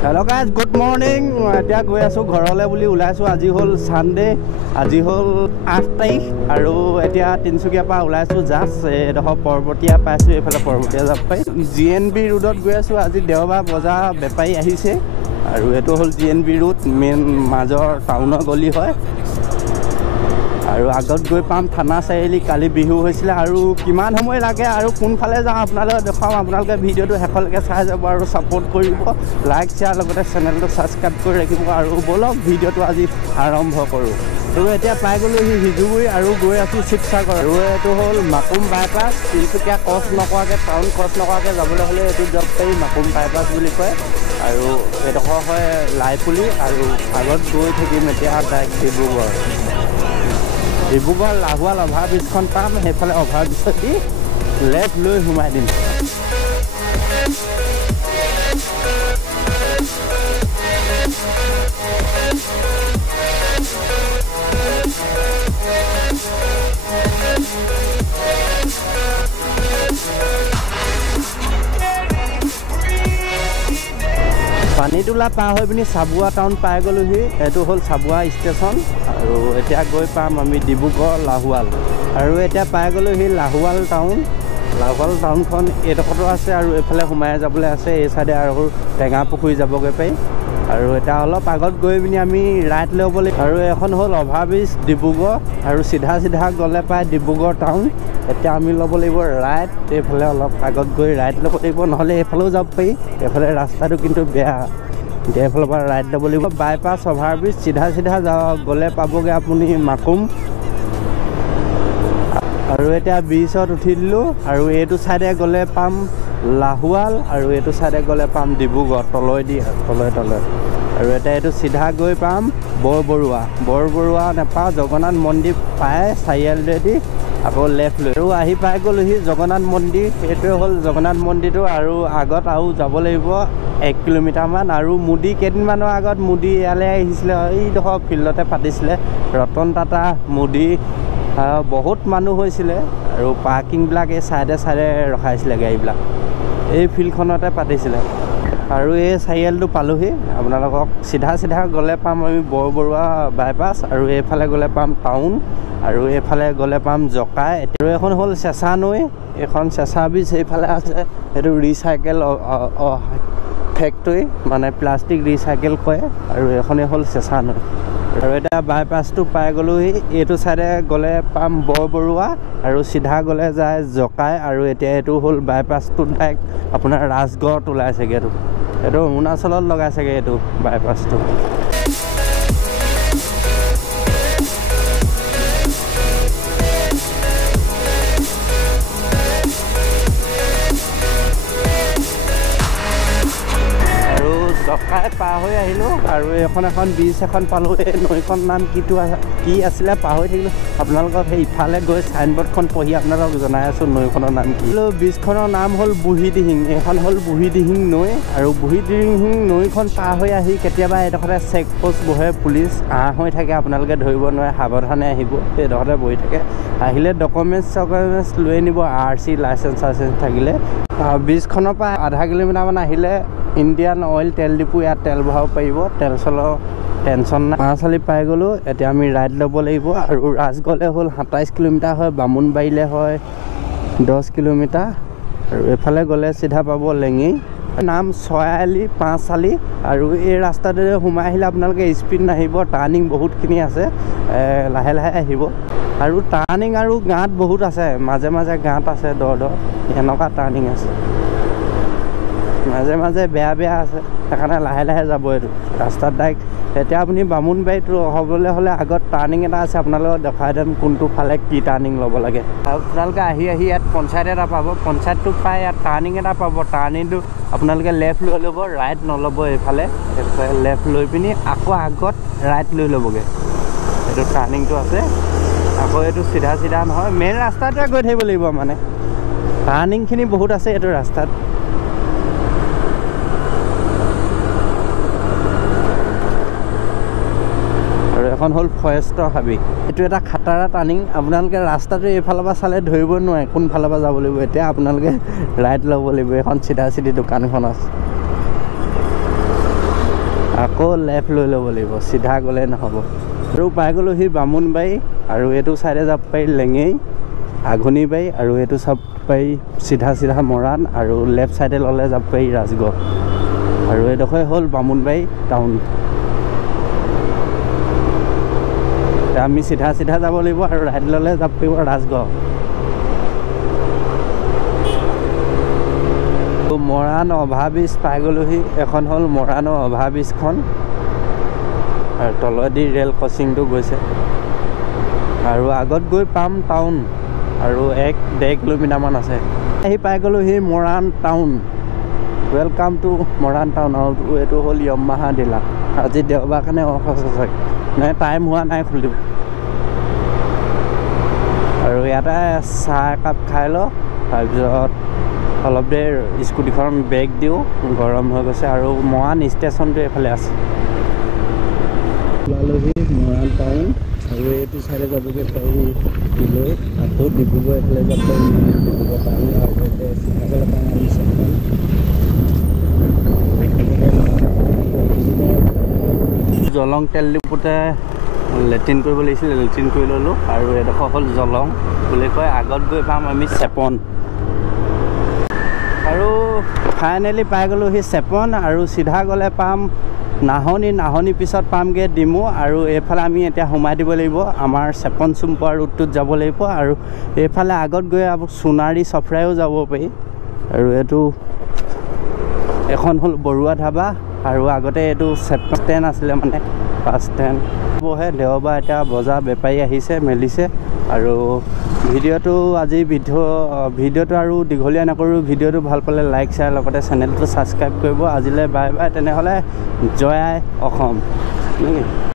Hello guys, good morning. এতিয়া গৈ আছো ঘৰলৈ বুলি ওলাইছো। আজি হল সানডে, আজি হল 8 তাৰিখ আৰু এতিয়া তিনচুকীয়াৰ পৰা ওলাইছো জাষ্ট এডোখৰ পৰ্বতীয়া পাইছো। এইফালে পৰ্বতীয়া যাব পাই GNB ৰোডত গৈ আছো। আজি দেওবাৰ বজাৰ বেপাৰী আহিছে আৰু এটো হল GNB ৰোড, মেইন মাজৰ টাউনৰ গলি হয়। আৰু আগত গৈ পাম থানা চাৰিআলি। কালি বিহু হৈছিল আৰু কিমান সময় লাগে আৰু কোনফালে যাওঁ আপোনালোকে দেখাম। আপোনালোকে ভিডিঅ'টো শেষলৈকে চাই যাব আৰু ছাপোৰ্ট কৰিব, লাইক শ্বেয়াৰ লগতে চেনেলটো ছাবস্ক্ৰাইব কৰি ৰাখিব। আৰু বলক ভিডিঅ'টো আজি আৰম্ভ কৰোঁ। তো এতিয়া পাই গ'লো হিজুগুৰি আৰু গৈ আছোঁ শিৱসাগৰ। আৰু এইটো হ'ল মাকুম বাইপাছ। তিনচুকীয়া ক্ৰছ নকৰাকৈ, টাউন ক্ৰছ নকৰাকৈ যাবলৈ হ'লে এইটো যাব পাৰি মাকুম বাইপাছ বুলি কয়। আৰু এইডোখৰ হয় লাইপুলি আৰু আগত গৈ থাকিম এতিয়া ডাইৰেক্ট ডিব্ৰুগড়। ডিব্ৰুগড় লাহোৱাল অভাৰব্ৰিজখন পাম, সেইফালে অভাৰব্ৰিজত দি লেফ্ট লৈ সোমাই দিম। পানীতোলা পাৰ হৈ পিনি চাবুৱা টাউন পাই গ'লোহি। এইটো হ'ল চাবুৱা ষ্টেচন আৰু এতিয়া গৈ পাম আমি ডিব্ৰুগড় লাহোৱাল। আৰু এতিয়া পাই গ'লোহি লাহোৱাল টাউন। লাহোৱাল টাউনখন এইডোখৰতো আছে আৰু এইফালে সোমাই যাবলৈ আছে। এই চাইডে আৰু টেঙা পুখুৰী যাবগৈ পাৰি। আৰু এতিয়া অলপ আগত গৈ পিনি আমি ৰাইট ল'ব লাগিব। আৰু এখন হ'ল অভাৰব্ৰিজ ডিব্ৰুগড় আৰু চিধা চিধা গ'লে পায় ডিব্ৰুগড় টাউন। এতিয়া আমি ল'ব লাগিব ৰাইট। এইফালে অলপ আগত গৈ ৰাইট ল'ব লাগিব, নহ'লে এইফালেও যাব পাৰি। এইফালে ৰাস্তাটো কিন্তু বেয়া, এতিয়া এইফালৰ পৰা ৰাইট ল'ব লাগিব। বাইপাছ অভাৰব্ৰিজ চিধা চিধা গ'লে পাবগৈ আপুনি মাকুম। আৰু এতিয়া ব্ৰিজত উঠি দিলোঁ আৰু এইটো চাইডে গ'লে পাম লাহোৱাল আৰু এইটো চাইডে গ'লে পাম ডিব্ৰুগড় তলেদি তলে। আৰু এতিয়া এইটো চিধা গৈ পাম বৰবৰুৱা নেপাওঁ, জগন্নাথ মন্দিৰ পায় চাৰিআলিৰেদি আকৌ লেফ্ট লৈ। আৰু আহি পাই গ'লোহি জগন্নাথ মন্দিৰ। এইটোৱে হ'ল জগন্নাথ মন্দিৰটো। আৰু আগত আৰু যাব লাগিব 1 কিলোমিটাৰমান। আৰু মোদী কেইদিনমানৰ আগত মোদী ইয়ালৈ আহিছিলে, এইডোখৰ ফিল্ডতে পাতিছিলে ৰতন টাটা মোদী। বহুত মানুহ হৈছিলে আৰু পাৰ্কিংবিলাক এই চাইডে ৰখাইছিলে গাড়ীবিলাক। এই ফিল্ডখনতে পাতিছিলে। আৰু এই চাৰিআলিটো পালোহি। আপোনালোকক চিধা চিধা গ'লে পাম আমি বৰবৰুৱা বাইপাছ আৰু এইফালে গ'লে পাম টাউন আৰু এইফালে গ'লে পাম জকাই। আৰু এখন হ'ল চেঁচা নৈ, এইখন চেঁচা ব্ৰিজ এইফালে আছে। সেইটো ৰিচাইকেল ফেক্টৰী, মানে প্লাষ্টিক ৰিচাইকেল কৰে। আৰু এইখনেই হ'ল চেঁচা নৈ। আৰু এতিয়া বাইপাছটো পাই গ'লোহি। এইটো চাইডে গ'লে পাম বৰবৰুৱা আৰু চিধা গ'লে যায় জকাই। আৰু এতিয়া এইটো হ'ল বাইপাছটো ডাইৰেক্ট আপোনাৰ ৰাজগড়ত ওলাইছেগৈ। এইটো অৰুণাচলত লগাইছেগৈ এইটো বাইপাছটো। জকাই পাৰ হৈ আহিলোঁ আৰু এখন ব্ৰিজ এখন পালোঁ। এই নৈখন নাম কি আছিলে পাহৰি থাকিলোঁ। আপোনালোকক সেই ইফালে গৈ চাইনবৰ্ডখন পঢ়ি আপোনালোকক জনাই আছোঁ নৈখনৰ নাম কি। ব্ৰিজখনৰ নাম হ'ল বুঢ়ীদিহিং। এইখন হ'ল বুঢ়ীদিহিং নৈ। আৰু বুঢ়ীদিহিং নৈখন পাৰ হৈ আহি কেতিয়াবা এইডোখৰতে চেক পোষ্ট বহে, পুলিচ হৈ থাকে। আপোনালোকে ধৰিব নোৱাৰে, সাৱধানে আহিব। এইডোখৰতে বহি থাকে। আহিলে ডকুমেণ্টছ লৈ আনিব, RC লাইচেঞ্চ থাকিলে। ব্ৰিজখনৰ পৰা আধা কিলোমিটাৰমান আহিলে ইণ্ডিয়ান অইল তেল ডিপু, ইয়াত তেল ভৰাব পাৰিব। তেল চলৰ টেনশ্যন নাই। মাছালি পাই গ'লোঁ। এতিয়া আমি ৰাইড ল'ব লাগিব। আৰু ৰাজগড়লৈ হ'ল 27 কিলোমিটাৰ হয়, বামুণবাৰীলৈ হয় 10 কিলোমিটাৰ। আৰু এইফালে গ'লে চিধা পাব লেঙি, নাম ছয়ালি 5 চালি। আৰু এই ৰাস্তাটোৰে সোমাই আহিলে আপোনালোকে স্পীড নাহিব, টাৰ্ণিং বহুতখিনি আছে, লাহে লাহে আহিব। আৰু টাৰ্ণিং আৰু গাঁত বহুত আছে, মাজে মাজে গাঁত আছে, দ এনেকুৱা টাৰ্ণিং আছে, মাজে মাজে বেয়া আছে। সেইকাৰণে লাহে লাহে যাব এইটো ৰাস্তাত ডাইৰেক্ট। এতিয়া আপুনি বামুণবাৰীত হ'বলৈ হ'লে আগত টাৰ্ণিং এটা আছে, আপোনালোকক দেখাই দিম কোনটো ফালে কি টাৰ্ণিং ল'ব লাগে। আৰু আপোনালোকে আহি ইয়াত পঞ্চায়ত এটা পাব, পঞ্চায়তটো পাই ইয়াত টাৰ্ণিং এটা পাব। টাৰ্ণিংটো আপোনালোকে লেফ্ট লৈ ল'ব, ৰাইট নল'ব। এইফালে লেফ্ট লৈ পিনি আকৌ আগত ৰাইট লৈ ল'বগৈ। এইটো টাৰ্ণিংটো আছে। আকৌ এইটো চিধা চিধা নহয়, মেইন ৰাস্তাটোৱে গৈ থাকিব লাগিব। মানে টাৰ্ণিংখিনি বহুত আছে এইটো ৰাস্তাত। এখন হ'ল ফৰেষ্টৰ হাবি। এইটো এটা খাটাৰা টাৰ্ণিং। আপোনালোকে ৰাস্তাটো এইফালৰ পৰা চালে ধৰিব নোৱাৰে কোনফালৰ পৰা যাব লাগিব। এতিয়া আপোনালোকে ৰাইট ল'ব লাগিব। এখন চিধা চিধি দোকানখন আছে। আকৌ লেফ্ট লৈ ল'ব লাগিব, চিধা গ'লে নহ'ব। আৰু পাই গ'লোঁ সি বামুণবাৰী, আৰু এইটো ছাইডে যাব পাৰি লেঙেই, আঘোণিবাৰী, আৰু এইটো চাব পাৰি চিধা চিধা মৰাণ, আৰু লেফ্ট ছাইডে ল'লে যাব পাৰি ৰাজগড়। আৰু এইডোখৰে হ'ল বামুণবাৰী টাউন। আমি চিধা চিধা যাব লাগিব আৰু ৰাইট ল'লে যাব পাৰিব ৰাজগড়। মৰাণ অভাৰব্ৰিজ পাই গ'লোহি। এখন হ'ল মৰাণৰ অভাৰব্ৰিজখন, আৰু তলেদি ৰেল ক্ৰচিংটো গৈছে। আৰু আগত গৈ পাম টাউন, আৰু 1-1.5 কিলোমিটাৰমান আছে। আহি পাই গ'লোহি Moran town. Welcome to Moran town. আৰু এইটো হ'ল য়ামাহা ডিলাৰ। আজি দেওবাৰ কাৰণে অফ আছে চাগে, নাই টাইম হোৱা নাই খুলিব। আৰু ইয়াতে চাহ একাপ খাই লওঁ, তাৰপিছত অলপ দেৰি স্কুটিখন ব্ৰেক দিওঁ, গৰম হৈ গৈছে। আৰু মৰাণ ষ্টেচনটো এইফালে আছে। ওলালোহি মৰাণ টাউন, আৰু এইটো চাইডে যাবগৈ পাৰি লৈ, আকৌ ডিব্ৰুগড় এইফালে যাব পাৰি ডিব্ৰুগড় টাউন। আৰু ইয়াতে চিধাগলে পাওঁ আমি চেপন। জলং তেল ডিপুতে লেট্ৰিন কৰিব লাগিছিলে, লেট্ৰিন কৰি ল'লোঁ। আৰু এডোখৰ হ'ল জলং বুলি কয়। আগত গৈ পাম আমি চেপন। আৰু ফাইনেলি পাই গ'লোঁ সি চেপন, আৰু চিধা গ'লে পাম নাহনি পিছত পামগৈ ডিমু। আৰু এইফালে আমি এতিয়া সোমাই দিব লাগিব, আমাৰ চেপন চুমপোৱা ৰুটটোত যাব লাগিব। আৰু এইফালে আগত গৈ সোণাৰী চফৰায়ো যাব পাৰি। আৰু এইটো এখন হ'ল বৰুৱা ধাবা, আৰু আগতে এইটো চেপন ষ্টেণ্ড আছিলে, মানে বাছ ষ্টেণ্ড। বহে দেওবাৰ, এতিয়া বজাৰ বেপাৰী আহিছে মেলিছে। আৰু ভিডিঅ'টো আৰু দীঘলীয়া নকৰোঁ। ভিডিঅ'টো ভাল পালে লাইক শ্বেয়াৰ, লগতে চেনেলটো ছাবস্ক্ৰাইব কৰিব। আজিলৈ বাই বাই। তেনেহ'লে জয় আই অসম।